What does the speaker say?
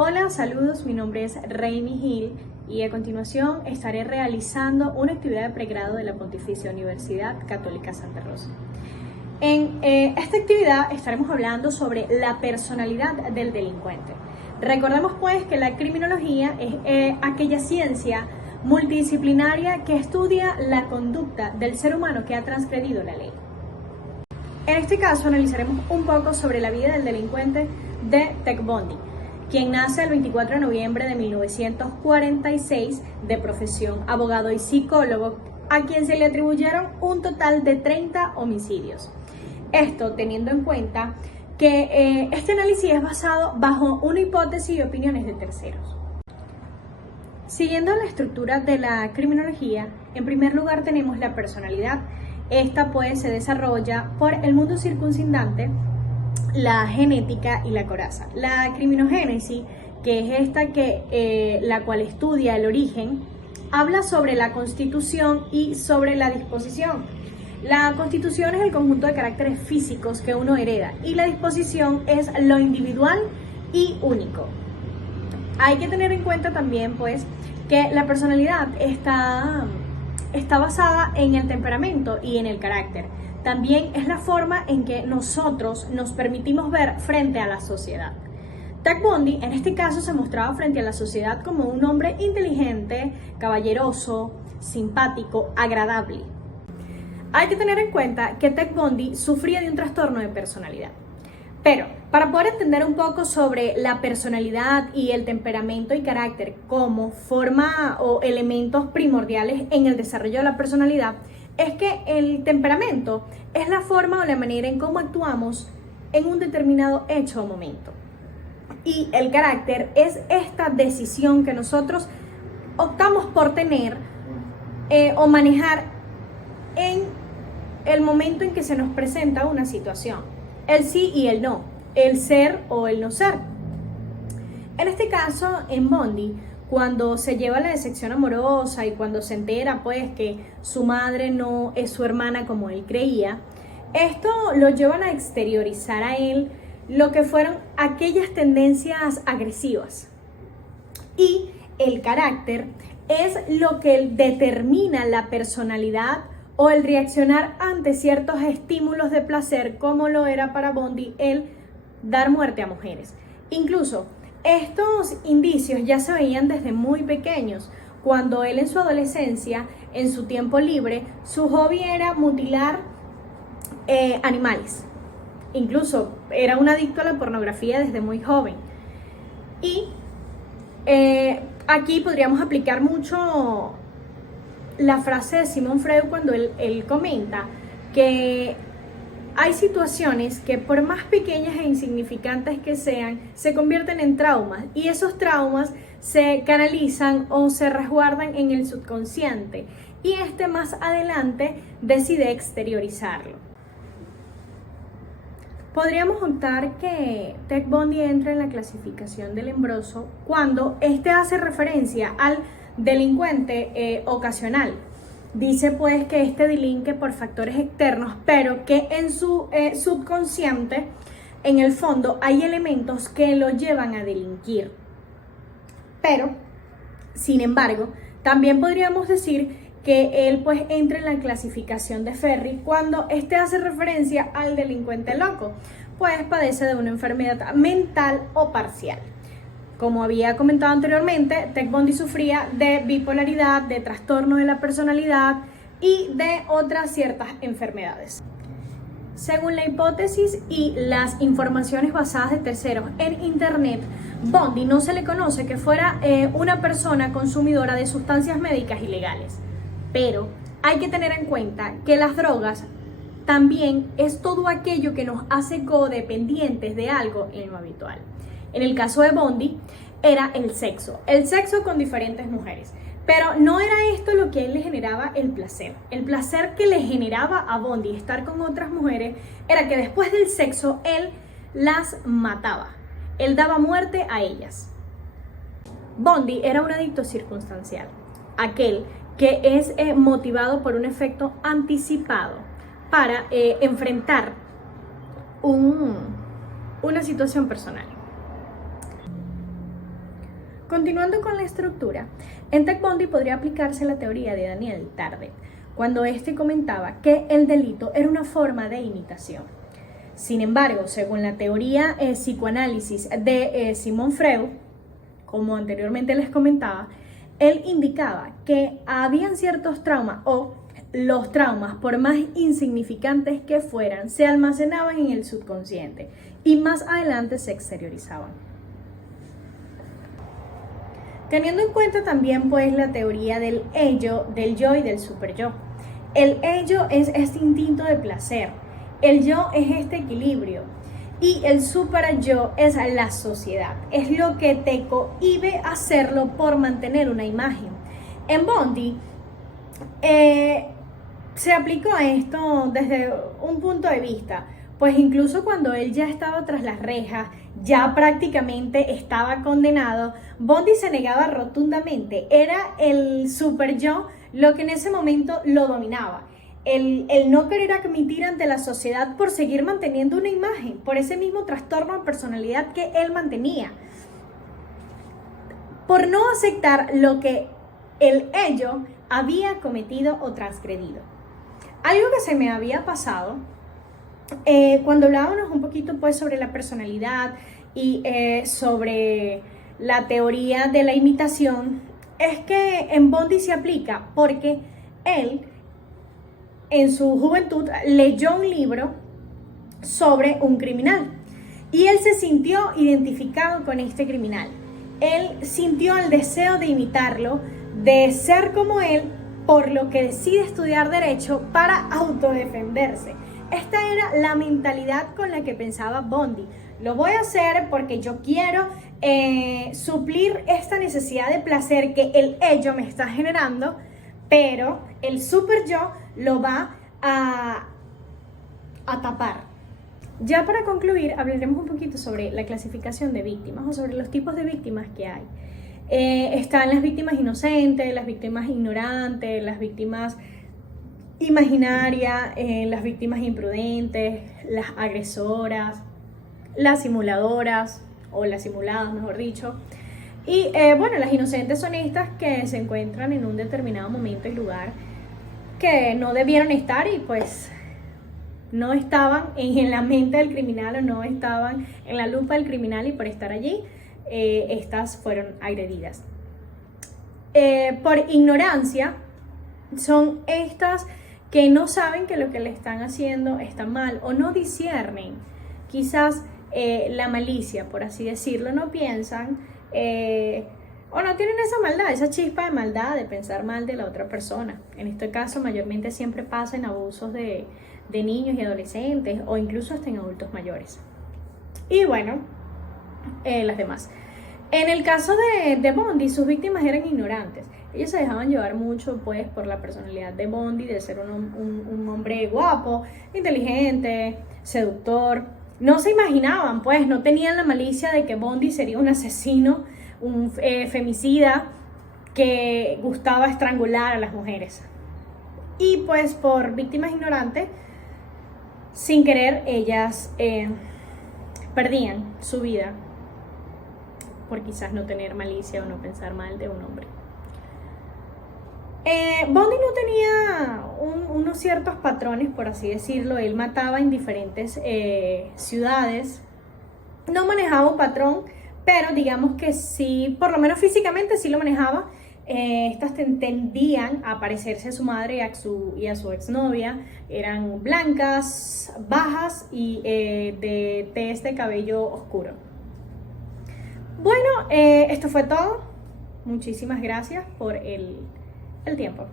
Hola, saludos, mi nombre es Raimi Gil y a continuación estaré realizando una actividad de pregrado de la Pontificia Universidad Católica Santa Rosa. En esta actividad estaremos hablando sobre la personalidad del delincuente. Recordemos pues que la criminología es aquella ciencia multidisciplinaria que estudia la conducta del ser humano que ha transgredido la ley. En este caso analizaremos un poco sobre la vida del delincuente de Ted Bundy, quien nace el 24 de noviembre de 1946, de profesión abogado y psicólogo, a quien se le atribuyeron un total de 30 homicidios. Esto teniendo en cuenta que este análisis es basado bajo una hipótesis y opiniones de terceros. Siguiendo la estructura de la criminología, en primer lugar tenemos la personalidad. Esta pues se desarrolla por el mundo circundante, la genética y la coraza. La criminogénesis, que es esta la cual estudia el origen, habla sobre la constitución y sobre la disposición. La constitución es el conjunto de caracteres físicos que uno hereda y la disposición es lo individual y único. Hay que tener en cuenta también pues que la personalidad está basada en el temperamento y en el carácter. También es la forma en que nosotros nos permitimos ver frente a la sociedad. Ted Bundy en este caso se mostraba frente a la sociedad como un hombre inteligente, caballeroso, simpático, agradable. Hay que tener en cuenta que Ted Bundy sufría de un trastorno de personalidad. Pero para poder entender un poco sobre la personalidad y el temperamento y carácter como forma o elementos primordiales en el desarrollo de la personalidad, es que el temperamento es la forma o la manera en cómo actuamos en un determinado hecho o momento. Y el carácter es esta decisión que nosotros optamos por tener o manejar en el momento en que se nos presenta una situación. El sí y el no, el ser o el no ser. En este caso, en Bundy, cuando se lleva la decepción amorosa y cuando se entera pues que su madre no es su hermana como él creía, esto lo llevan a exteriorizar a él lo que fueron aquellas tendencias agresivas. Y el carácter es lo que determina la personalidad o el reaccionar ante ciertos estímulos de placer, como lo era para Bundy el dar muerte a mujeres. Incluso estos indicios ya se veían desde muy pequeños, cuando él en su adolescencia, en su tiempo libre, su hobby era mutilar animales. Incluso era un adicto a la pornografía desde muy joven. Y aquí podríamos aplicar mucho la frase de Sigmund Freud cuando él comenta que hay situaciones que por más pequeñas e insignificantes que sean, se convierten en traumas y esos traumas se canalizan o se resguardan en el subconsciente y más adelante decide exteriorizarlo. Podríamos notar que Ted Bundy entra en la clasificación del leproso cuando hace referencia al delincuente ocasional. Dice pues que delinque por factores externos, pero que en su subconsciente, en el fondo, hay elementos que lo llevan a delinquir. Pero, sin embargo, también podríamos decir que él pues entra en la clasificación de Ferry cuando hace referencia al delincuente loco, pues padece de una enfermedad mental o parcial. Como había comentado anteriormente, Ted Bundy sufría de bipolaridad, de trastorno de la personalidad y de otras ciertas enfermedades. Según la hipótesis y las informaciones basadas de terceros en internet, Bundy no se le conoce que fuera una persona consumidora de sustancias médicas ilegales. Pero hay que tener en cuenta que las drogas también es todo aquello que nos hace codependientes de algo en lo habitual. En el caso de Bundy era el sexo con diferentes mujeres, pero no era esto lo que a él le generaba el placer. El placer que le generaba a Bundy estar con otras mujeres era que después del sexo él las mataba, él daba muerte a ellas. Bundy era un adicto circunstancial, aquel que es motivado por un efecto anticipado para enfrentar una situación personal. Continuando con la estructura, en Ted Bundy podría aplicarse la teoría de Daniel Tarde, cuando éste comentaba que el delito era una forma de imitación. Sin embargo, según la teoría psicoanálisis de Sigmund Freud, como anteriormente les comentaba, él indicaba que habían ciertos traumas o los traumas, por más insignificantes que fueran, se almacenaban en el subconsciente y más adelante se exteriorizaban. Teniendo en cuenta también pues la teoría del ello, del yo y del superyo. El ello es este instinto de placer, el yo es este equilibrio y el superyo es la sociedad, es lo que te cohíbe hacerlo por mantener una imagen. En Bundy se aplicó a esto desde un punto de vista, pues incluso cuando él ya estaba tras las rejas, ya prácticamente estaba condenado, Bundy se negaba rotundamente. Era el super yo lo que en ese momento lo dominaba. El no querer admitir ante la sociedad por seguir manteniendo una imagen, por ese mismo trastorno de personalidad que él mantenía. Por no aceptar lo que el ello había cometido o transgredido. Algo que se me había pasado cuando hablábamos un poquito pues sobre la personalidad y sobre la teoría de la imitación, es que en Bundy se aplica porque él en su juventud leyó un libro sobre un criminal y él se sintió identificado con este criminal. Él sintió el deseo de imitarlo, de ser como él, por lo que decide estudiar Derecho para autodefenderse. Esta era la mentalidad con la que pensaba Bundy. Lo voy a hacer porque yo quiero suplir esta necesidad de placer que el ello me está generando, pero el super yo lo va a tapar. Ya para concluir, hablaremos un poquito sobre la clasificación de víctimas o sobre los tipos de víctimas que hay. Están las víctimas inocentes, las víctimas ignorantes, las víctimas imaginarias, las víctimas imprudentes, las agresoras, las simuladoras o las simuladas, mejor dicho. Y bueno, las inocentes son estas que se encuentran en un determinado momento y lugar que no debieron estar y pues no estaban en la mente del criminal o no estaban en la lupa del criminal y por estar allí estas fueron agredidas. Por ignorancia son estas que no saben que lo que le están haciendo está mal o no disciernen quizás la malicia, por así decirlo, no piensan o no tienen esa maldad, esa chispa de maldad de pensar mal de la otra persona. En este caso mayormente siempre pasa en abusos de niños y adolescentes o incluso hasta en adultos mayores. Y bueno, las demás. En el caso de Bundy, sus víctimas eran ignorantes. Ellos se dejaban llevar mucho pues por la personalidad de Bundy, de ser un hombre guapo, inteligente, seductor. No se imaginaban, pues, no tenían la malicia de que Bundy sería un asesino, un femicida que gustaba estrangular a las mujeres. Y pues por víctimas ignorantes, sin querer, ellas perdían su vida por quizás no tener malicia o no pensar mal de un hombre. Bundy no tenía unos ciertos patrones, por así decirlo. Él mataba en diferentes ciudades. No manejaba un patrón, pero digamos que sí, por lo menos físicamente sí lo manejaba. Estas tendían a parecerse a su madre y a su exnovia. Eran blancas, bajas y de tez de cabello oscuro. Bueno, esto fue todo. Muchísimas gracias por el tiempo.